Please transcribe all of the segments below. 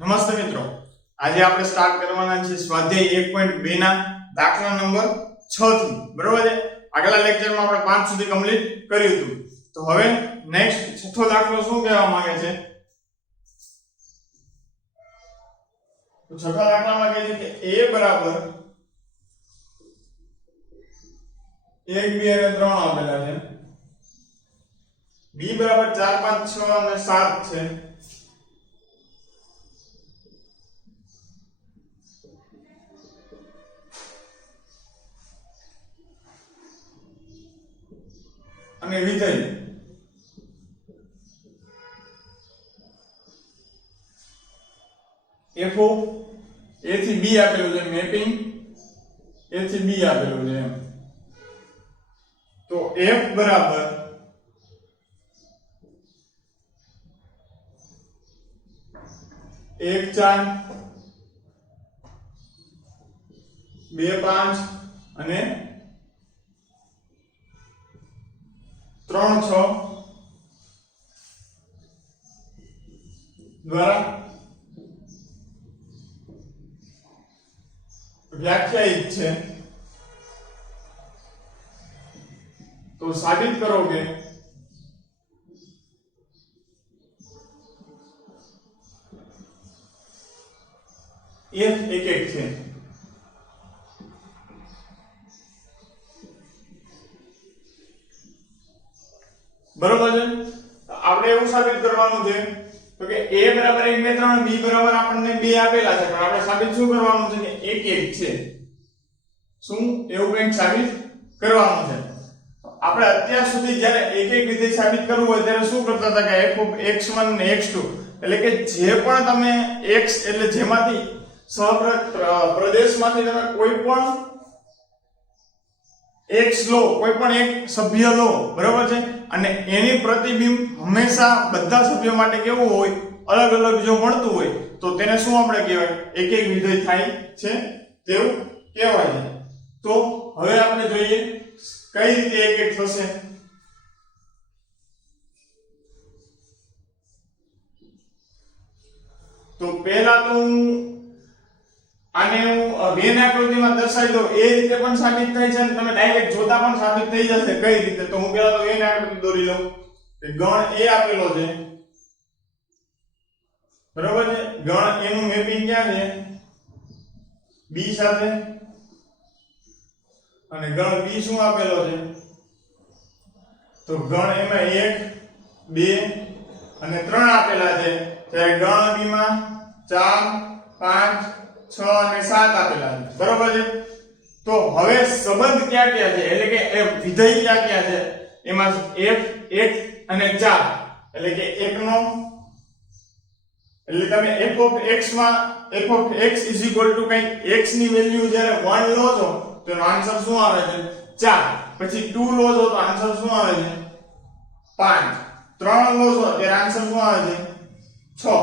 નમસ્તે મિત્રો, આજે આપણે સ્ટાર્ટ કરવાના છે સ્વાધ્યાય 1.2 ના દાખલા નંબર 6 થી. બરોબર છે. આગલા લેક્ચરમાં આપણે 5 સુધી કમ્પ્લીટ કર્યું હતું. તો હવે નેક્સ્ટ છઠ્ઠો દાખલો શું કહેવા માંગે છે? તો છઠ્ઠા દાખલામાં કહે છે કે a બરાબર 1 2 અને 3 આપેલા છે, b બરાબર 4 5 6 અને 7 છે, અને વિધેય f a થી b આપેલું છે, મેપિંગ a થી b આપેલું છે એમ. તો f બરાબર 1 4 2 5 અને 3 6 દ્વારા વ્યાખ્યાયિત છે. તો સાબિત કરો કે f એકક છે. બરોબર છે. આપણે એવું સાબિત કરવાનું છે તો કે a બરાબર 1 2 3 b બરાબર આપણને 2 આપેલા છે, પણ આપણે સાબિત શું કરવાનું છે કે એક છે. શું એવું કંઈક સાબિત કરવાનું છે. આપણે અત્યાર સુધી જ્યારે એક વિધેય સાબિત કરવું હોય ત્યારે શું કરતા હતા કે f of x1 અને x2, એટલે કે જે પણ તમે x એટલે જેમાંથી પ્રદેશમાંથી તમે કોઈ પણ x લો, કોઈ પણ એક સભ્ય લો, બરાબર છે, અને એની પ્રતિબિંબ હંમેશા બધા સભ્યો માટે કેવું હોય, અલગ અલગ જો મળતું હોય તો તેને શું આપણે કહેવાય, એક વિધેય થાય છે તેવું કહેવાય છે. તો હવે આપણે જોઈએ કઈ રીતે એક થશે. તો પહેલા તો આને હું વેન આકૃતિમાં દર્શાવી દઉં, એ રીતે પણ સાબિત થાય છે અને તમે ડાયરેક્ટ જોતા પણ સાબિત થઈ જશે. કઈ રીતે? તો હું પહેલા તો વેન આકૃતિ દોરી લઉં કે ગણ a આપેલો છે, બરોબર છે. ગણ a નું મેપિંગ ક્યાં છે? b સાથે. અને ગણ b શું આપેલો છે? તો ગણ a માં 1 2 અને 3 આપેલા છે, ત્યારે ગણ b માં 4 5 6 અને 7 આપેલા છે, બરોબર છે. તો હવે સંબંધ ક્યાં ક્યાં છે, એટલે કે એ વિધેય ક્યાં ક્યાં છે? એમાં f 1 અને 4, એટલે કે 1 નો એટલે તમે f of x માં f of x કંઈક x ની વેલ્યુ જ્યારે 1 લો છો તો એનો આન્સર શું આવે છે? 4. પછી 2 લો છો તો આન્સર શું આવે છે? 5. 3 લો છો ત્યારે આન્સર શું આવે છે? 6.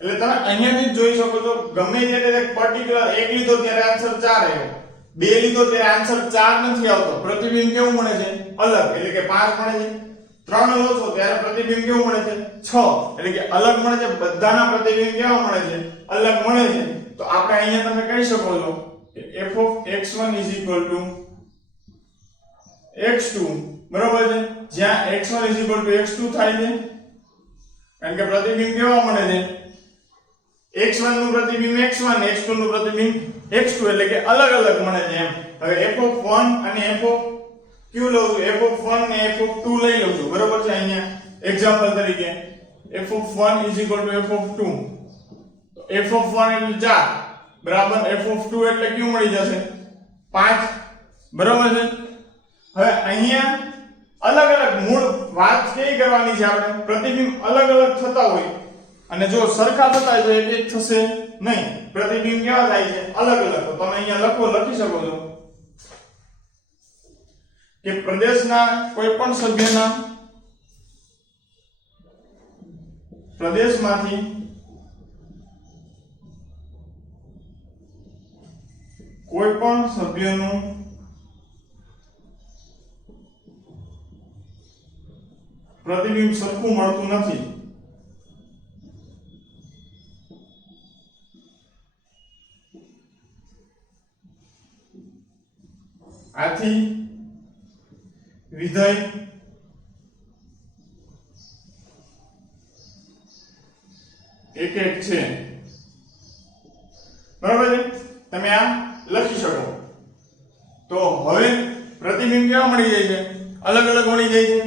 એટલે તમે અહીંયાથી જ જોઈ શકો છો, ગમે ત્યારે એક પર્ટીક્યુલર એક લીધો ત્યારે આન્સર 4 આવ્યો, બે લીધો ત્યારે આન્સર 4 નથી આવતો. પ્રતિબિંબ કેવું મળે છે? અલગ, એટલે કે 5 મળે છે. 3 લો છો ત્યારે પ્રતિબિંબ કેવું મળે છે? 6, એટલે કે અલગ મળે છે. બધાના પ્રતિબિંબ કેવા મળે છે? અલગ મળે છે. તો આપણે અહીંયા તમે કહી શકો છો કે f of x1 x2, બરોબર છે, જ્યાં x1 x2 થાય છે, કારણ કે પ્રતિબિંબ કેવા મળે છે? x1 નું પ્રતિબિંબ x1, x2 નું પ્રતિબિંબ x2, એટલે કે અલગ અલગ મળે છે એમ. હવે f of 1 અને f of q લઉં છું, f of 1 ને f of 2 લઈ લઉં છું, બરોબર છે. અહીંયા એક્ઝામ્પલ તરીકે f of 1 f of 2, તો f of 1 એટલે 4 બરાબર f of 2 એટલે q મળી જશે 5, બરોબર છે. હવે અહીંયા અલગ અલગ મૂળ વાત કઈ કરવાની છે આપણે? પ્રતિબિંબ અલગ અલગ થતા હોય અને જો સરખા થતા હોય તો એક થશે નહીં. પ્રતિબિંબ કેવા થાય છે? અલગ અલગ. તો તમે અહીંયા લખી શકો છો કે પ્રદેશના કોઈ પણ સભ્યના પ્રદેશમાંથી કોઈ પણ સભ્યનું પ્રતિબિંબ સરખું મળતું નથી. જ્યારથી વિધેય એક છે, બરાબર છે? તમે આ લખી શકો. તો હવે પ્રતિબિંબ કેવા મળી જાય છે? અલગ અલગ મળી જાય છે.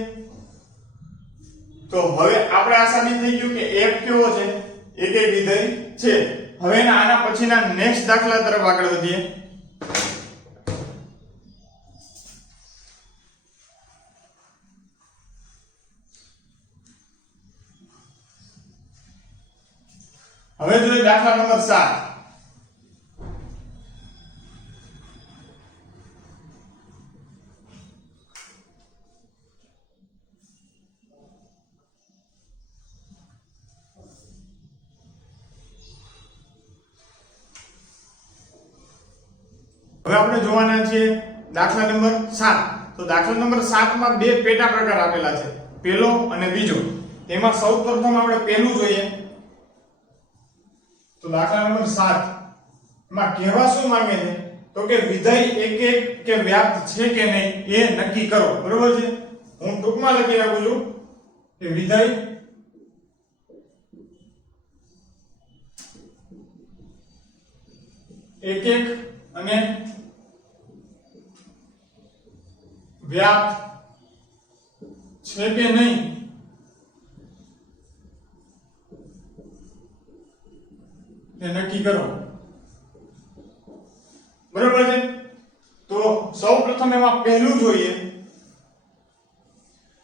તો હવે આપણે આ સાબિત થઈ ગયું કે f કેવો છે? એક વિધેય છે. હવે આના પછીના નેક્સ્ટ દાખલા તરફ આગળ વધીએ. હવે જોઈએ દાખલા નંબર 7. હવે આપણે જોવાના છીએ દાખલા નંબર 7. તો દાખલા નંબર 7 માં બે પેટા પ્રકાર આપેલા છે, પહેલો અને બીજો. તેમાં સૌપ્રથમ આપણે પહેલું જોઈએ. તો દાખલા નંબર 7 માં કહેવા શું માંગે છે? તો કે વિધેય એક કે વ્યાપ્ત છે કે નહીં એ નક્કી કરો. બરોબર છે? હું ટૂંકમાં લખી રાખું છું કે વિધેય એક અને વ્યાપ્ત છે કે નહીં એ નક્કી કરો. બરોબર છે? તો સૌપ્રથમ એમાં પહેલું જોઈએ.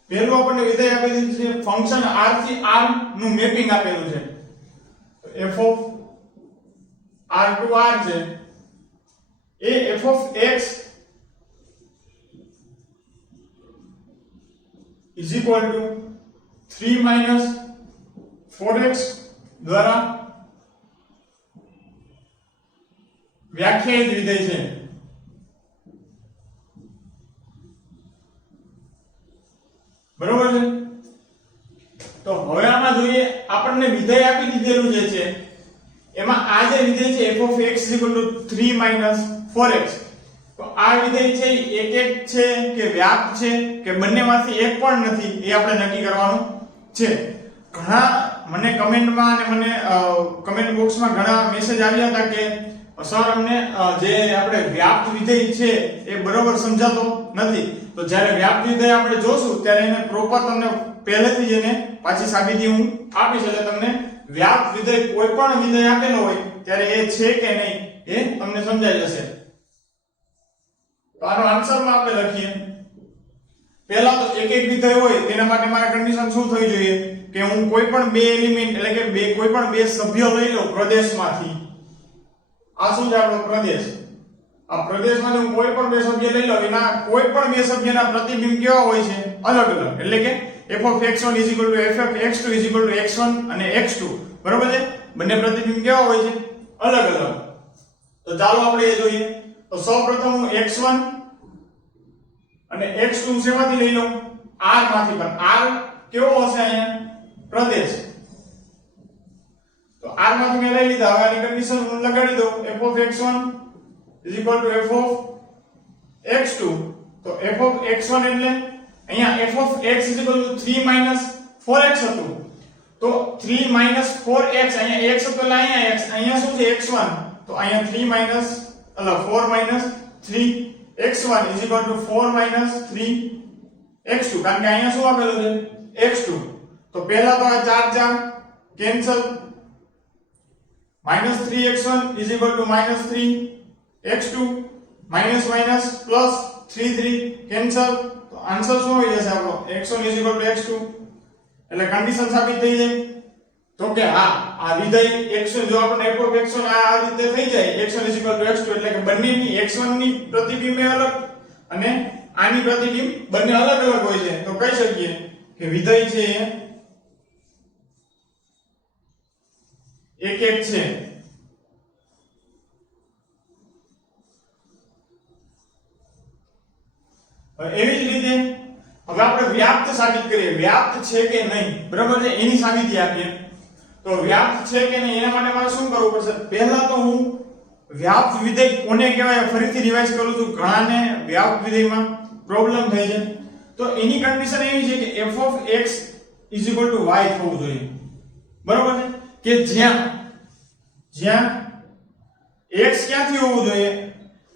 પહેલું આપણને વિધેય આપેલું છે, ફંક્શન r થી r નું મેપિંગ આપેલું છે. f of r to r છે એ f of x is equal to 3 minus 4x દ્વારા વ્યાખ્યાયિત વિધેય છે. બરોબર છે? તો હવે આમાં જોઈએ, આપણને વિધેય આપી દીધેલું જે છે એમાં આ જે વિધેય છે f of x 3 minus 4x. તો આ વિધેય છે એક છે કે વ્યાપ્ત છે કે બંનેમાંથી એક પણ નથી એ આપણે નક્કી કરવાનું છે. ઘણા મને કમેન્ટમાં અને મને કમેન્ટ બોક્સમાં ઘણા મેસેજ આવ્યા હતા કે સર અમને જે આપણે વ્યાપ્ત વિધેય છે એ બરોબર સમજાતો નથી. તો જ્યારે વ્યાપ્ત વિધેય આપણે જોશું ત્યારે એને પ્રોપર તમને પહેલેથી જ એને પાછી સાબિતી હું આપીશ. એટલે તમને વ્યાપ્ત વિધેય કોઈ પણ વિધેય આપેલો હોય ત્યારે એ છે કે નહીં એ તમને સમજાઈ જશે. તો આનો આન્સરમાં આપણે લખીએ. પહેલા તો એક વિધેય હોય તેના માટે મારે કન્ડિશન શું થવી જોઈએ કે હું કોઈ પણ બે એલિમેન્ટ એટલે કે કોઈ પણ બે સભ્યો લઈ લઉં પ્રદેશમાંથી. આ શું છે આપણો પ્રદેશ? આ પ્રદેશમાંથી હું કોઈ પણ બે સભ્ય લઈ લઉં, એના કોઈ પણ બે સભ્યના પ્રતિબિંબ કેવા હોય છે? અલગ અલગ. એટલે કે f of x1 = f of x2 = x1 અને x2. બરોબર છે? બંને પ્રતિબિંબ કેવા હોય છે? અલગ અલગ. તો ચાલો આપણે એ જોઈએ. તો સૌપ્રથમ હું x1 અને x2 શેમાંથી લઈ લઉં? r માંથી. પણ r કેવો હશે અહીંયા? પ્રદેશ. તો r માંથી મેં લઈ લીધા. હવે આની કન્ડિશન હું લગાડી દઉં. f of x1 = f of x2. તો f of x1 એટલે અહીંયા f of x = 3 minus 4x હતું. તો 3 minus 4x અહીંયા x હતો એટલે અહીંયા x. અહીંયા શું છે? x1. તો અહીંયા 3 minus 4 minus 3 x1 = 4 minus 3 x2. કારણ કે અહીંયા શું આપેલું છે? x2. તો પહેલા તો આ 4 cancel. -3x1 = -3 x2 minus minus plus 3 cancel. તો આન્સર શું હોય જશે આપણો? x1 = x2. એટલે કન્ડિશન સાબિત થઈ જાય. તો કે આ વિધેય x1 જો આપણે f of x1 આ રીતે થઈ જાય x1 = x2 એટલે કે બંનેની x1 ની પ્રતિબિંબ અલગ અને આની પ્રતિબિંબ બંને અલગ અલગ હોય છે. તો કહી શકીએ કે વિધેય છે એક છે. એવી જ રીતે હવે આપણે વ્યાપ્ત સાબિત કરીએ. વ્યાપ્ત છે કે નહીં, બરાબર છે, એની સાબિતી આપીએ. તો વ્યાપ્ત છે કે નહીં એના માટે મારે શું કરવું પડશે? પહેલા તો હું વ્યાપ્ત વિધેય કોને કહેવાય ફરીથી રિવાઇઝ કરું છું, ઘણાને વ્યાપ્ત વિધેયમાં પ્રોબ્લેમ થાય છે. તો એની કન્ડિશન એવી છે કે f of x is equal to y થવું જોઈએ. બરોબર છે કે જ્યાં x ક્યાંથી હોવું જોઈએ,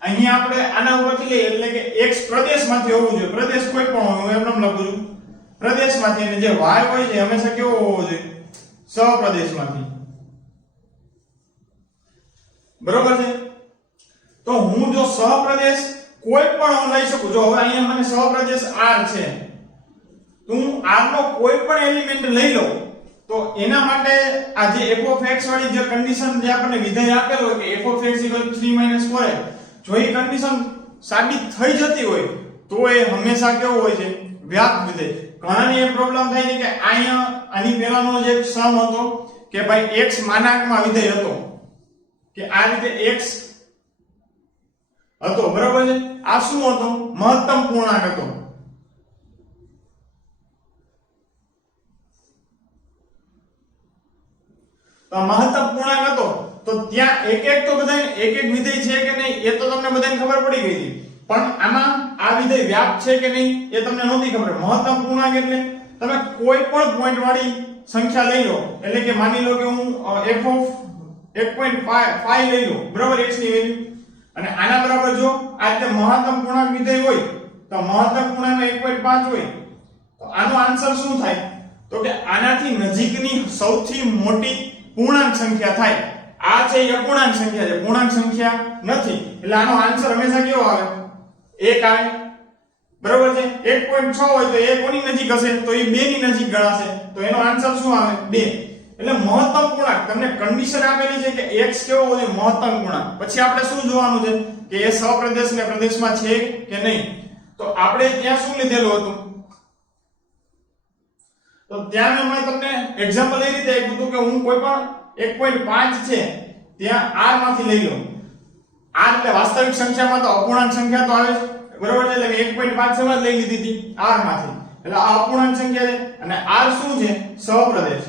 અહીંયા આપણે આના ઉપરથી લઈએ એટલે કે x પ્રદેશમાંથી હોવું જોઈએ. પ્રદેશ કોઈ પણ હોય, હું એમ નામ લખું છું પ્રદેશમાંથી, અને જે y હોય છે હંમેશા કેવો હોવો જોઈએ, સહપ્રદેશમાંથી. બરોબર છે. તો હું જો સહપ્રદેશ કોઈ પણ હું લઈ શકું, જો હવે અહીંયા મને સહપ્રદેશ r છે, તો હું r નો કોઈ પણ એલિમેન્ટ લઈ લઉં, તો એના માટે આ જે f of x વાળી જે કન્ડિશન જે આપણને વિધેય આપેલ હોય કે f of x 3 - 4x, જો એ કન્ડિશન સાબિત થઈ જતી હોય તો એ હંમેશા કેવું હોય છે, વ્યાપ્ત વિધેય. ઘણાને એ પ્રોબ્લેમ થાય છે કે અહીંયા આની પહેલાનો જે સમ હતો કે ભાઈ x માનાંકમાં વિધેય હતો, કે આ રીતે x હતો. બરાબર છે. આ શું હતો, મહત્તમ પૂર્ણાંક હતો. તો મહત્તમ પૂર્ણાંક હતો તો ત્યાં એક તો બધાને એક વિધેય છે કે નહીં એ તો તમને બધાને ખબર પડી ગઈ હતી, પણ આમાં આ વિધેય વ્યાપ્ત છે કે નહીં એ તમને નહોતી ખબર. મહત્તમ પૂર્ણાંક એટલે તમે કોઈ પણ પોઈન્ટ વાળી સંખ્યા લઈ લો, એટલે કે માની લો કે હું f of 1.5 લઈ લો, બરાબર, x ની વેલ્યુ, અને આના બરાબર જો આ રીતે મહત્તમ પૂર્ણાંક વિધેય હોય તો મહત્તમ પૂર્ણાંક 1.5 હોય તો આનો આન્સર શું થાય, તો કે આનાથી નજીકની સૌથી મોટી પૂર્ણાંક સંખ્યા થાય. આ છે એ અપૂર્ણાંક સંખ્યા છે, પૂર્ણાંક સંખ્યા નથી, એટલે આનો આન્સર હંમેશા કેવો આવે, 1 આવે. બરાબર છે. 1.6 હોય તો એ કોની નજીક હશે, તો એ 2 ની નજીક ગણાશે, તો એનો આન્સર શું આવે, 2. એટલે મહત્તમ પૂર્ણાંક તમને કન્ડિશન આપેલી છે કે x કેવો હોય, મહત્તમ પૂર્ણાંક. પછી આપણે શું જોવાનું છે કે એ સહપ્રદેશ ને પ્રદેશમાં છે કે નહીં. તો આપણે ત્યાં શું લીધેલું હતું, તો ત્યાં મેં તમને એક્ઝામ્પલ એ રીતે આપ્યું હતું કે હું કોઈ પણ 1.5 છે ત્યાં r માંથી લઈ લઉં. r એટલે વાસ્તવિક સંખ્યામાં તો અપૂર્ણાંક સંખ્યા તો આવે છે, બરોબર છે, એટલે 1.5 સેમાં લઈ લીધી હતી r માંથી, એટલે આ અપૂર્ણાંક સંખ્યા છે, અને r શું છે, સહપ્રદેશ.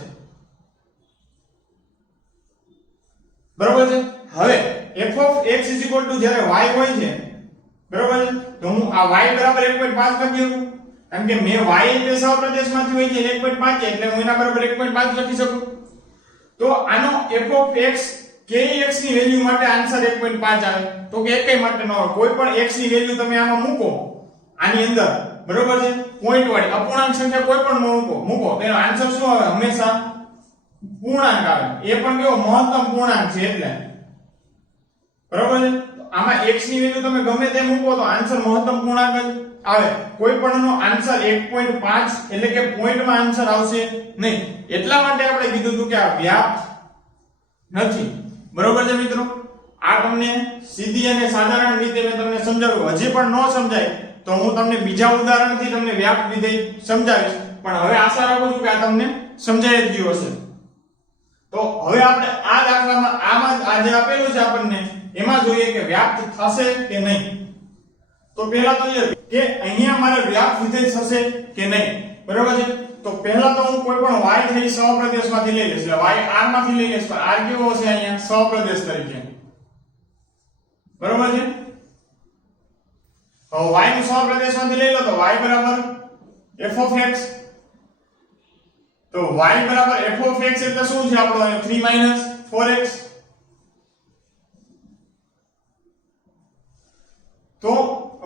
બરોબર છે. હવે f of x જ્યારે y હોય છે, બરોબર છે, તો હું આ y બરાબર 1.5 લખી શકું, કારણ કે મેં y એટલે સહપ્રદેશમાંથી હોય છે 1.5 એટલે હું એના બરાબર 1.5 લખી શકું. તો આનો f of x કે x ની વેલ્યુ માટે આન્સર 1.5 આવે, તો કે એકય માટે ન હોય, કોઈ પણ x ની વેલ્યુ તમે આમાં મૂકો આની અંદર, બરોબર છે, પોઈન્ટ વાળી અપૂર્ણાંક સંખ્યા કોઈ પણ મૂકો તેનો આન્સર શું આવે, હંમેશા પૂર્ણાંક આવે. એ પણ કેવો, મહત્તમ પૂર્ણાંક છે એટલે, બરોબર છે. આમાં x ની વેલ્યુ તમે ગમે તે મૂકો તો આન્સર મહત્તમ પૂર્ણાંક જ આવે. કોઈ પણનો આન્સર 1.5 એટલે કે પોઈન્ટમાં આન્સર આવશે નહીં. એટલા માટે આપણે કીધું હતું કે આ વ્યાપ્ત નથી. બરોબર છે મિત્રો. આ તમને સીધી અને સાધારણ રીતે મેં તમને સમજાવ્યું. હજી પણ ન સમજાય તો હું તમને બીજા ઉદાહરણથી તમને વ્યાપ્ત વિધેય સમજાવીશ, પણ હવે આશા રાખું છું કે આ તમને સમજાઈ જ ગયું હશે. તો હવે આપણે આ દાખલામાં આમાં આ જે આપેલું છે આપણને એમાં જોઈએ કે વ્યાપ્ત થશે કે નહીં. તો પહેલા તો એ કે અહીંયા મારે વ્યાપ્ત વિધેય થશે કે નહીં, બરાબર છે. તો પહેલા તો હું કોઈ પણ y થઈ સહપ્રદેશમાંથી લઈ લઈશ, એટલે y r માંથી લઈ લઈશ, પણ r કેવો છે અહીંયા સહપ્રદેશ તરીકે, બરાબર છે. હવે y નું સહપ્રદેશમાંથી લઈ લો તો y બરાબર f of x, તો y બરાબર f of x એટલે શું છે આપણો 3 - 4x. તો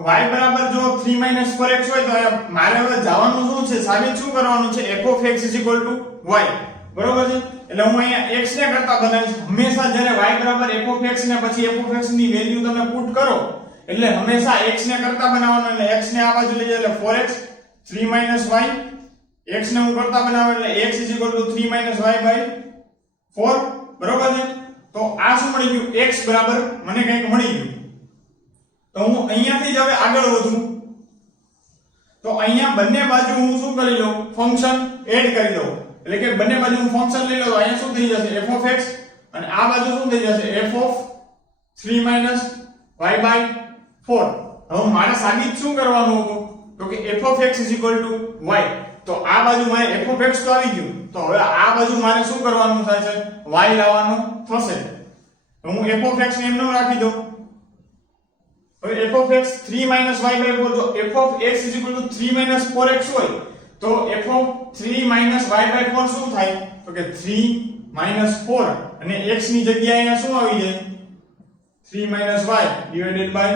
y બરાબર જો 3 - 4x હોય તો મારે હવે જવાનું શું છે, સાબિત શું કરવાનું છે, f of x y, બરોબર છે. એટલે હું અહીંયા x ને કરતા બનાવીશ. હંમેશા જ્યારે y બરાબર f of x ને પછી f of x ની વેલ્યુ તમે પુટ કરો એટલે હંમેશા x ને કરતા બનાવવાનો, એટલે x ને આ બાજુ લઈ જાય એટલે 4x 3 - y, x ને હું કરતા બનાવું એટલે x 3 - y/4, બરોબર છે. તો આ શું મળી ગયું, x બરાબર મને કંઈક મળી ગયું. તો હું અહીંયાથી જ હવે આગળ વધું તો અહીંયા બંને બાજુ હું શું કરી લઉં, ફંક્શન એડ કરી દઉં, એટલે કે બંને બાજુ હું ફંક્શન લઈ લઉં તો અહીંયા શું થઈ જશે, f of x, અને આ બાજુ શું થઈ જશે, f of 3 - y/4. હવે મારે સાબિત શું કરવાનું હતું, તો કે f of x y. તો આ બાજુ મારે f of x તો આવી ગયું, તો હવે આ બાજુ મારે શું કરવાનું થાય છે, y લાવવાનું થશે. તો હું f of x ને એમનો રાખી દઉં. હવે f of x 3 y/4 જો f of x 3 4x હોય તો f of 3 y/4 શું થાય? તો કે 3 4 અને x ની જગ્યાએ અહીંયા શું આવી જાય? 3 y divided by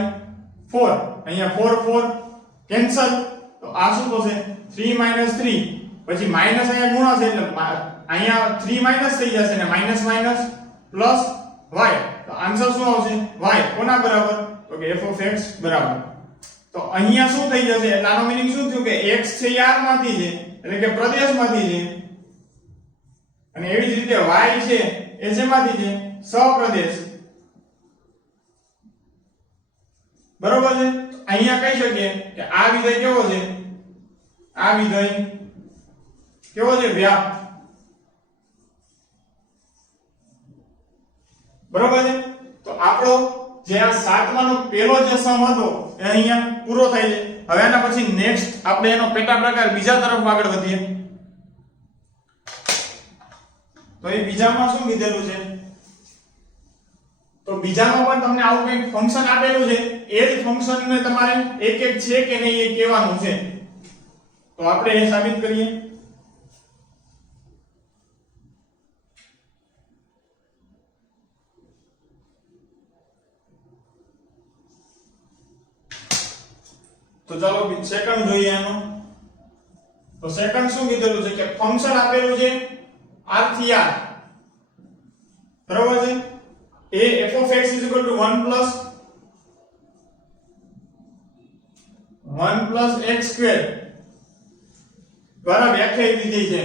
4. અહીંયા 4 4 કેન્સલ, તો આ શું થશે? 3 3 પછી માઈનસ અહીંયા ગુણાશે એટલે અહીંયા 3 માઈનસ થઈ જશે ને માઈનસ માઈનસ પ્લસ y, તો આન્સર શું આવશે? y. કોના બરાબર? તો કે f of x બરાબર. તો અહીંયા શું થઈ જશે? એટલે આનો મીનિંગ શું થયું કે x છે એ r માંથી છે એટલે કે પ્રદેશમાંથી છે, અને એવી જ રીતે y છે એ શેમાંથી છે? સહપ્રદેશ. બરોબર છે? અહીંયા કહી શકીએ કે આ વિધેય કેવો છે? આ વિધેય કેવો છે? વ્યાપ્ત. બરોબર છે? તો આપણો જે આ સાતમાનો પહેલો જે સમ હતો એ અહીંયા પૂરો થાય છે. હવે આના પછી નેક્સ્ટ આપણે એનો પેટા પ્રકાર બીજા તરફ આગળ વધીએ. તો એ બીજામાં શું કીધેલું છે? તો બીજામાં પણ તમને આવું કંઈક ફંક્શન આપેલું છે, એ જ ફંક્શનને તમારે એક એક છે કે નહીં એ કહેવાનું છે. તો આપણે એ સાબિત કરીએ. તો ચાલો સેકન્ડ જોઈએ આનો. તો સેકન્ડ શું કીધેલું છે કે ફંક્શન આપેલું છે r થી r. બરાબર છે? એ f of x 1 plus x square દ્વારા વ્યાખ્યાયિત થઈ છે.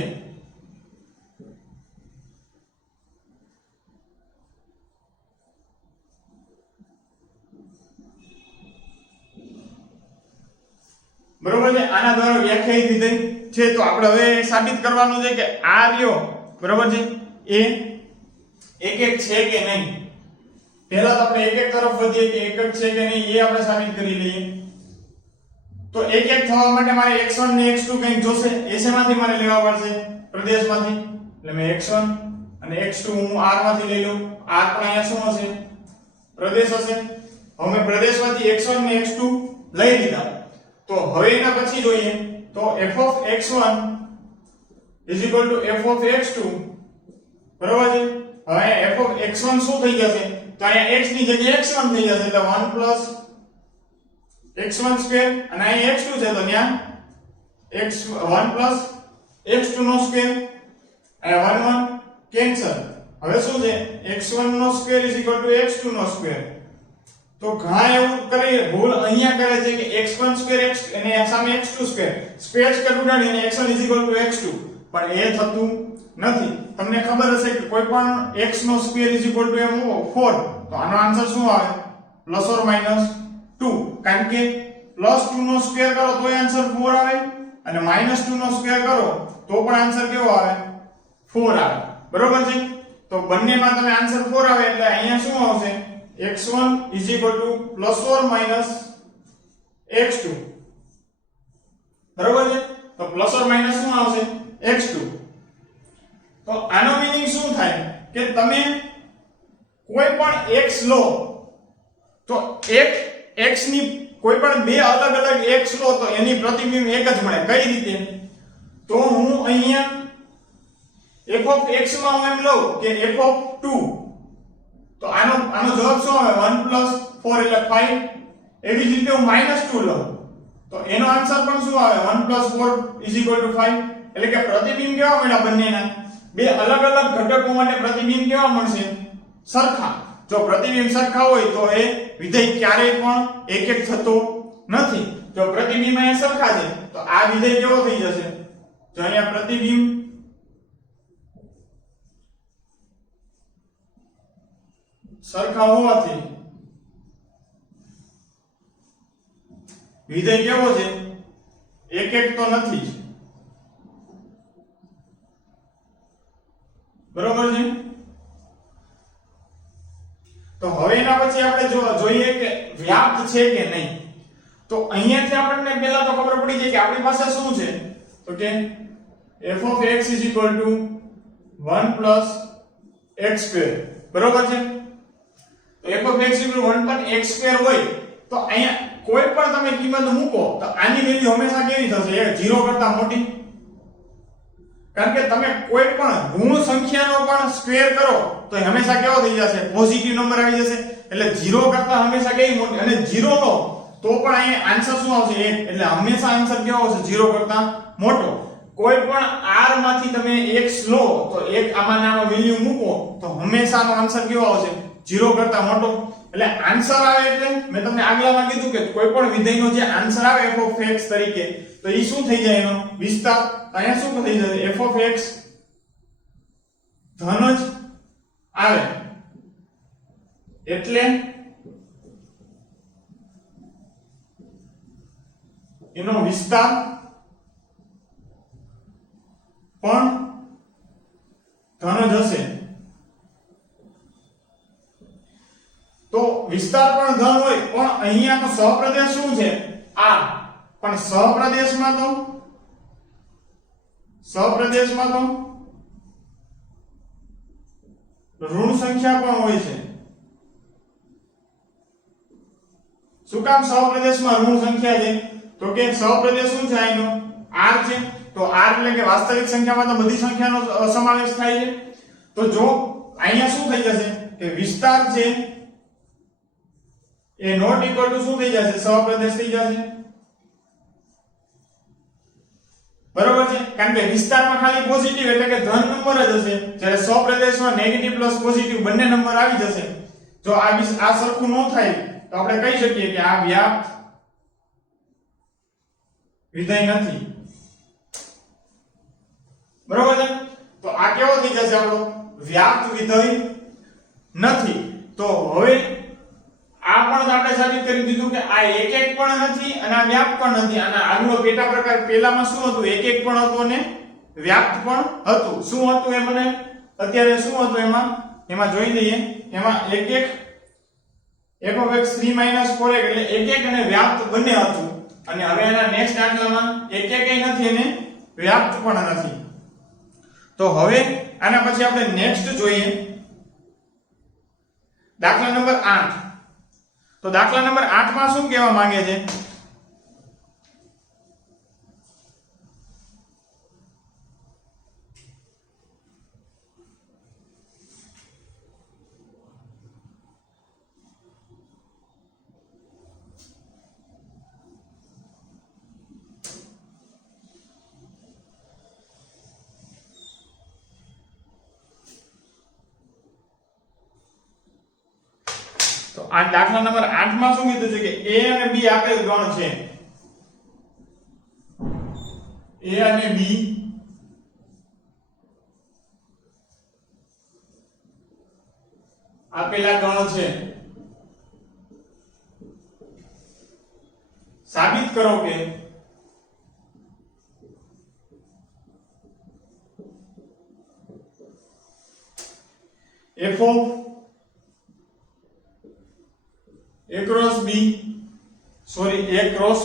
બરોબર છે? આના દ્વારા વ્યાખ્યાયિત થઈ છે. તો આપણે હવે સાબિત કરવાનું છે કે આ રહ્યો, બરોબર છે, એ એક એક છે કે નહીં. પહેલા તો આપણે એક એક તરફ વધીએ કે એક એક છે કે નહીં એ આપણે સાબિત કરી લઈએ. તો એક એક થવા માટે મારે x1 ને x2 કંઈક જોશે. એ શેમાંથી મારે લેવા પડશે? પ્રદેશમાંથી. એટલે મેં x1 અને x2 હું r માંથી લઈ લઉં. r પણ અહીંયા શું હશે? પ્રદેશ હશે. હવે મેં પ્રદેશમાંથી x1 ને x2 લઈ લીધા. તો હવે એના પછી જોઈએ તો f of x1 f of x2. બરાબર છે? હવે f of x1 શું થઈ જશે? તો અહીંયા x ની જગ્યાએ x1 થઈ જશે એટલે 1 plus x1 square અને અહીં x2 છે તો ત્યાં x1 plus x2 નો સ્ક્વેર. અહીંયા 1 1 કેન્સલ. હવે શું છે? x1 નો સ્ક્વેર x2 નો સ્ક્વેર. તો ઘણા એવું કરે, ભૂલ અહીંયા કરે છે કે x1 સ્ક્વેર x અને સામે x2 સ્ક્વેર સ્ક્વેર સ્ક્વેર ઉડાડી અને x1 x2, પણ એ થતું નથી. તમને ખબર હશે કે કોઈ પણ x નો સ્ક્વેર એમ 4, તો આનો આન્સર શું આવે? Plus or minus 2. કારણ કે પ્લસ 2 નો સ્ક્વેર કરો તોય આન્સર 4 આવે અને માઈનસ 2 નો સ્ક્વેર કરો તો પણ આન્સર કેવો આવે? 4 આવે. બરોબર છે? તો બંનેમાં તમે આન્સર 4 આવે એટલે અહીંયા શું આવશે? x1 plus or minus x2. બરોબર છે? તો પ્લસ ઓર માઈનસ શું આવશે? x2. તો આનો મીનિંગ શું થાય કે તમે કોઈ પણ x લો તો એક x ની કોઈ પણ બે અલગ અલગ x લો તો એની પ્રતિબિંબ એક જ મળે. કઈ રીતે? તો હું અહીંયા f of x માં હું એમ લઉં કે f of 2, તો આનો જવાબ શું આવે? 1 plus 4 એટલે 5. એવી જ રીતે હું -2 લઉં તો એનો આન્સર પણ શું આવે? 1 plus 4 5. એટલે કે પ્રતિબિંબ કેવા મળ્યા બંનેના? બે અલગ અલગ ઘટકો માટે પ્રતિબિંબ કેવા મળશે? સરખા. જો પ્રતિબિંબ સરખા હોય તો એ વિધેય ક્યારેય પણ એક એક થતો નથી. જો પ્રતિબિંબ અહીંયા સરખા છે તો આ વિધેય કેવો થઈ જશે? જો અહીંયા પ્રતિબિંબ સરખા હોવાથી વિધેય કેવો છે? એક એક તો નથી. બરોબર છે? તો હવે એના પછી આપણે જોઈએ કે વ્યાપ્ત છે કે નહીં. તો અહીંયાથી આપણને પહેલા તો ખબર પડી જાય કે આપણી પાસે શું છે? તો કે f of x 1 plus x square. બરોબર છે? તો f of x = 1/x² હોય તો અહીંયા કોઈ પણ તમે કિંમત મૂકો તો આની વેલ્યુ હંમેશા કેવી થશે? એ 0 કરતા મોટી. કારણ કે તમે કોઈ પણ ઋણ સંખ્યાનો પણ સ્ક્વેર કરો તો એ હંમેશા કેવો થઈ જશે? પોઝિટિવ નંબર આવી જશે. એટલે 0 કરતા હંમેશા કેવી મોટી? અને 0 લો તો પણ અહીંયા આન્સર શું આવશે? 1. એટલે હંમેશા આન્સર કેવો આવશે? 0 કરતા મોટો. કોઈ પણ r માંથી તમે x લો તો એક આમાંના વેલ્યુ મૂકો તો હંમેશાનો આન્સર કેવો આવશે? 0 કરતા મોટો. એટલે આન્સર આવે એટલે મેં તમને આગલામાં કીધું કે કોઈ પણ વિધેયનો જે આન્સર આવે f of x તરીકે તો ઈ શું થઈ જાય? એનો વિસ્તાર. અહીંયા શું થઈ જશે? f of x ધન જ આવે એટલે એનો વિસ્તાર પણ ધન જ હશે. તો વિસ્તાર પણ ધન હોય પણ અહીંયાનો સહપ્રદેશ શું છે? આ. પણ સહપ્રદેશમાં તો ઋણ સંખ્યા પણ હોય છે. શું કામ સહપ્રદેશમાં ઋણ સંખ્યા છે? તો કે સહપ્રદેશ શું છે? અહીંનો r છે. તો r એટલે કે વાસ્તવિક સંખ્યામાં તો બધી સંખ્યાનો સમાવેશ થાય છે. તો જો અહીંયા શું થઈ જશે કે વિસ્તાર છે એ નોટ ઇક્વલ ટુ શું થઈ જશે? સહપ્રદેશ થઈ જશે. બરોબર છે? કારણ કે વિસ્તારમાં ખાલી પોઝિટિવ એટલે કે ધન નંબર જ હશે, જ્યારે સહપ્રદેશમાં નેગેટિવ પ્લસ પોઝિટિવ બંને નંબર આવી જશે. જો આ સરખું ન થાય તો આપણે કહી શકીએ કે આ વ્યાપ્ત વિધેય નથી. બરોબર છે? તો આ કેવો થઈ જશે? આપણો વ્યાપ્ત વિધેય નથી. તો હવે આ પણ આપણે સાબિત કરી દીધું કે આ એક પણ નથી અને આ વ્યાપ્ત પણ નથી. અને આગલો પેટા પ્રકાર પહેલામાં શું હતું? એક પણ હતું અને વ્યાપ્ત પણ હતું. શું હતું એ મને અત્યારે શું હતું એમાં જોઈ લઈએ. એમાં f of x 3 - 4x એટલે એક અને વ્યાપ્ત બંને હતું. અને હવે એના નેક્સ્ટ દાખલામાં એક નથી અને વ્યાપ્ત પણ નથી. તો હવે આના પછી આપણે નેક્સ્ટ જોઈએ દાખલા નંબર 8. તો દાખલા નંબર 8 માં શું કહેવા માંગે છે? તો આ દાખલા નંબર 8 માં શું કીધું છે કે a અને b આપેલ ગણ છે. a અને b આપેલા ગણ છે. સાબિત કરો કે f of a cross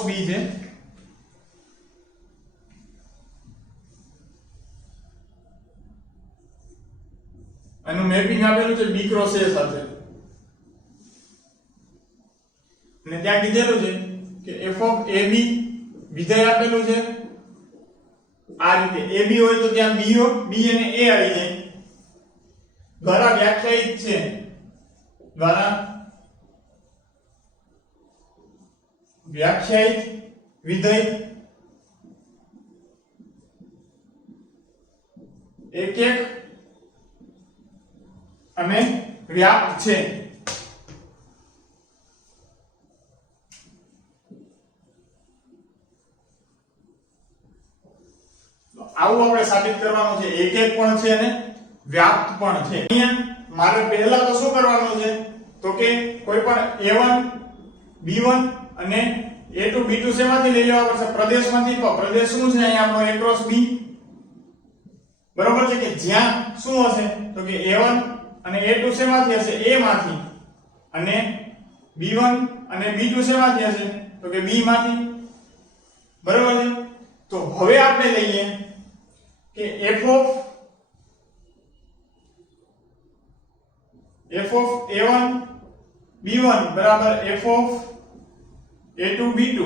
b છે એનું મેપિંગ આપેલું છે b cross a સાથે અને ત્યાં કીધેલું છે કે f of ab વિધેય આપેલું છે આ રીતે ab હોય તો ત્યાં b અને a આવી જાય દ્વારા વ્યાખ્યાયિત છે વ્યાખ્યાયિત વિધેય એક અને વ્યાપ્ત છે. આવું આપણે સાબિત કરવાનું છે. એક પણ છે અને વ્યાપ્ત પણ છે. અહીંયા મારે પહેલા તો શું કરવાનું છે તો કે કોઈ પણ a1 b1 અને a2 b2 શેમાંથી લઈ લેવા પડશે? પ્રદેશમાંથી. તો પ્રદેશ શું છે અહીંયા આપણો a cross b. બરોબર છે કે જ્યાં શું હશે તો કે a1 અને a2 શેમાંથી હશે? a માંથી. અને b1 અને b2 શેમાંથી હશે તો કે b માંથી. બરોબર છે? તો હવે આપણે લઈએ કે f of a1 b1 બરાબર f of a2 b2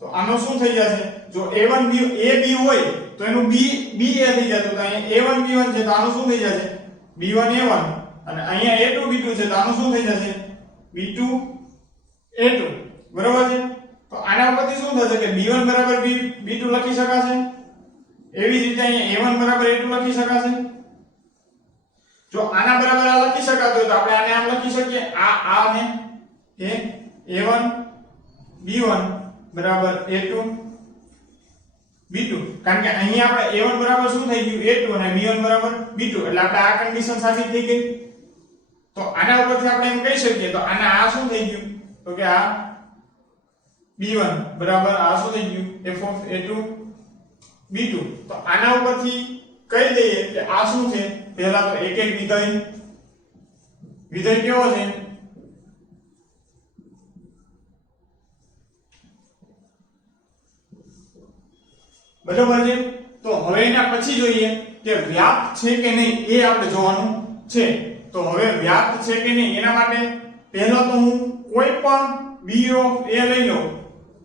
તો આનો શું થઈ જશે જો a1 b a b હોય તો એનું b b a થઈ જતું તો અહીંયા a1 b1 છે તો આનું શું થઈ જશે b1 a1 અને અહીંયા a2 b2 છે તો આનું શું થઈ જશે b2 a2 બરાબર છે તો આના પરથી શું થશે કે b1 બરાબર b2 લખી શકાશે એવી જ રીતે અહીંયા a1 બરાબર a2 લખી શકાશે જો આના બરાબર આ લખી શકાતો હોય તો આપણે આને આમ લખી શકીએ આ ને કે a1 b1 બરાબર a2 b2 કારણ કે અહીંયા આપણે a1 બરાબર શું થઈ ગયું a2 અને b1 બરાબર b2 એટલે આપણે આ કન્ડિશન સાચી થઈ ગઈ તો આના ઉપરથી આપણે એમ કહી શકીએ તો આના આ શું થઈ ગયું તો કે આ b1 બરાબર આ શું થઈ ગયું f of a2 b2 તો આના ઉપરથી કહી દઈએ કે આ શું છે પહેલા તો એક એક વિધેય કેવો છે બરાબર છે તો હવે એના પછી જોઈએ કે વ્યાપ્ત છે કે નહીં એ આપણે જોવાનું છે તો હવે વ્યાપ્ત છે કે નહીં એના માટે પહેલા તો હું કોઈ પણ b of a લઈ લઉં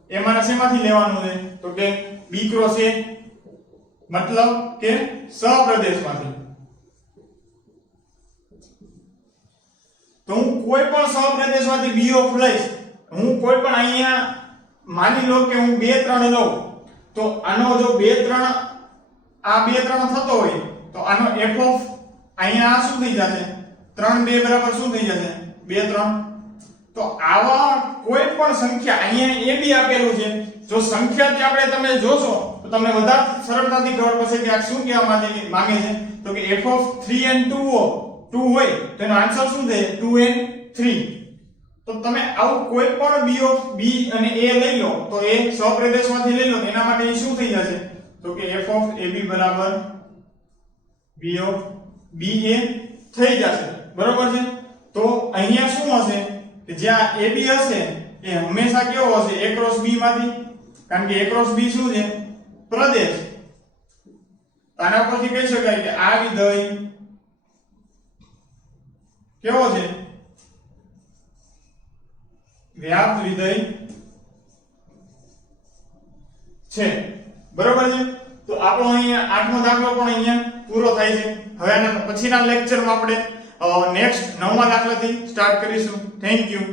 એમાં શેમાંથી લેવાનું છે તો કે b ક્રોસ a મતલબ કે સહપ્રદેશમાંથી તો હું કોઈ પણ સહપ્રદેશમાંથી b of લઈશ હું કોઈ પણ અહીંયા માની લો કે હું 2 3 લઉં તો આનો જો 2 3 આ 2 3 થતો હોય તો આનો f of અહીંયા આ શું થઈ જશે 3 2 બરાબર શું થઈ જશે 2 3 તો આવા કોઈ પણ સંખ્યા અહીંયા a b આપેલું છે જો સંખ્યાથી આપણે તમે જોશો તો તમને વધારે સરળતાથી ખબર પડશે કે આ શું કહેવા માંગે છે તો કે f of 3 and 2 હોય તો એનો આન્સર શું થશે 2 and 3 તો તમે આવું કોઈ પણ b of b અને a લઈ લો તો એ સહપ્રદેશમાંથી લઈ લો એના માટે શું થઈ જશે તો કે f of ab બરાબર b of ba થઈ જશે બરોબર છે તો અહીંયા શું હશે કે જ્યાં ab હશે એ હંમેશા કેવો હશે a ક્રોસ b માંથી કારણ કે a ક્રોસ b શું છે પ્રદેશ આના પરથી કહી શકાય કે આ વિધેય કેવો છે વ્યાપ્ત વિધેય છે બરોબર છે તો આપણો અહીંયા આઠમો દાખલો પણ અહીંયા પૂરો થાય છે હવે આના પછીના લેક્ચરમાં આપણે નેક્સ્ટ 9મા દાખલાથી સ્ટાર્ટ કરીશું થેન્ક યુ